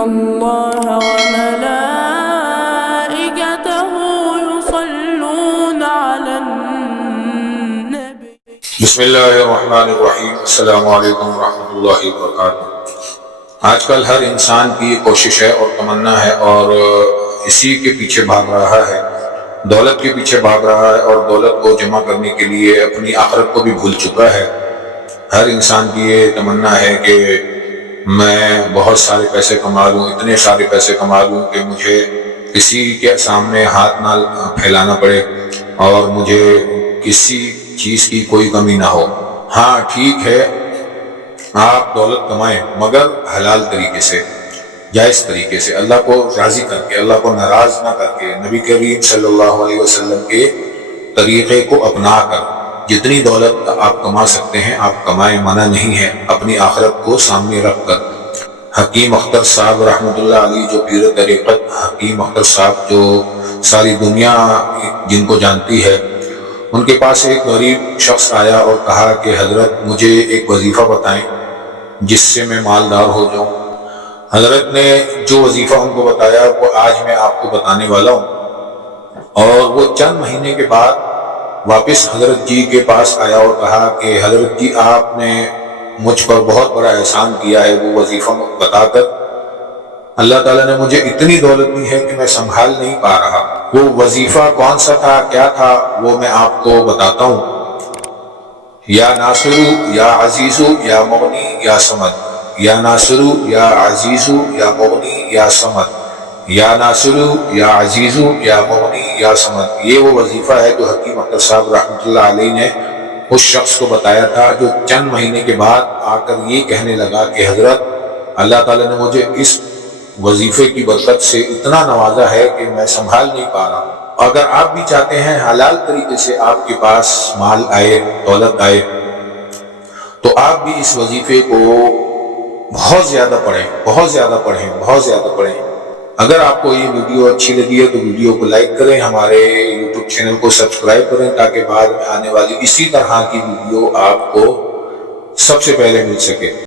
اللہ وملائکتہ یصلون علی النبی۔ بسم اللہ الرحمن الرحیم۔ السلام علیکم ورحمۃ اللہ وبرکاتہ۔ آج کل ہر انسان کی کوشش ہے اور تمنا ہے اور اسی کے پیچھے بھاگ رہا ہے، دولت کے پیچھے بھاگ رہا ہے اور دولت کو جمع کرنے کے لیے اپنی آخرت کو بھی بھول چکا ہے۔ ہر انسان کی یہ تمنا ہے کہ میں بہت سارے پیسے کما لوں، اتنے سارے پیسے کما لوں کہ مجھے کسی کے سامنے ہاتھ نہ پھیلانا پڑے اور مجھے کسی چیز کی کوئی کمی نہ ہو۔ ہاں ٹھیک ہے، آپ دولت کمائیں مگر حلال طریقے سے، جائز طریقے سے، اللہ کو راضی کر کے، اللہ کو ناراض نہ کر کے، نبی کریم صلی اللہ علیہ وسلم کے طریقے کو اپنا کر۔ جتنی دولت آپ کما سکتے ہیں آپ کمائیں، منع نہیں ہے، اپنی آخرت کو سامنے رکھ کر۔ حکیم اختر صاحب رحمۃ اللہ علیہ، جو پیر طریقت حکیم اختر صاحب، جو ساری دنیا جن کو جانتی ہے، ان کے پاس ایک غریب شخص آیا اور کہا کہ حضرت مجھے ایک وظیفہ بتائیں جس سے میں مالدار ہو جاؤں۔ حضرت نے جو وظیفہ ان کو بتایا وہ آج میں آپ کو بتانے والا ہوں، اور وہ چند مہینے کے بعد واپس حضرت جی کے پاس آیا اور کہا کہ حضرت جی آپ نے مجھ پر بہت بڑا احسان کیا ہے، وہ وظیفہ بتا کر اللہ تعالیٰ نے مجھے اتنی دولت دی ہے کہ میں سنبھال نہیں پا رہا۔ وہ وظیفہ کون سا تھا، کیا تھا، وہ میں آپ کو بتاتا ہوں۔ یا ناصرو یا عزیزو یا مغنی یا صمد، یا ناصرو یا عزیزو یا مغنی یا صمد، یا ناصرو یا عزیزو یا مغنی یا صمد۔ یہ وہ وظیفہ ہے جو حکیم اختر صاحب رحمۃ اللہ علیہ نے اس شخص کو بتایا تھا جو چند مہینے کے بعد آ کر یہ کہنے لگا کہ حضرت اللہ تعالیٰ نے مجھے اس وظیفے کی برکت سے اتنا نوازا ہے کہ میں سنبھال نہیں پا رہا۔ اگر آپ بھی چاہتے ہیں حلال طریقے سے آپ کے پاس مال آئے، دولت آئے، تو آپ بھی اس وظیفے کو بہت زیادہ پڑھیں، بہت زیادہ پڑھیں، بہت زیادہ پڑھیں۔ اگر آپ کو یہ ویڈیو اچھی لگی ہے تو ویڈیو کو لائک کریں، ہمارے یوٹیوب چینل کو سبسکرائب کریں تاکہ بعد میں آنے والی اسی طرح کی ویڈیو آپ کو سب سے پہلے مل سکے۔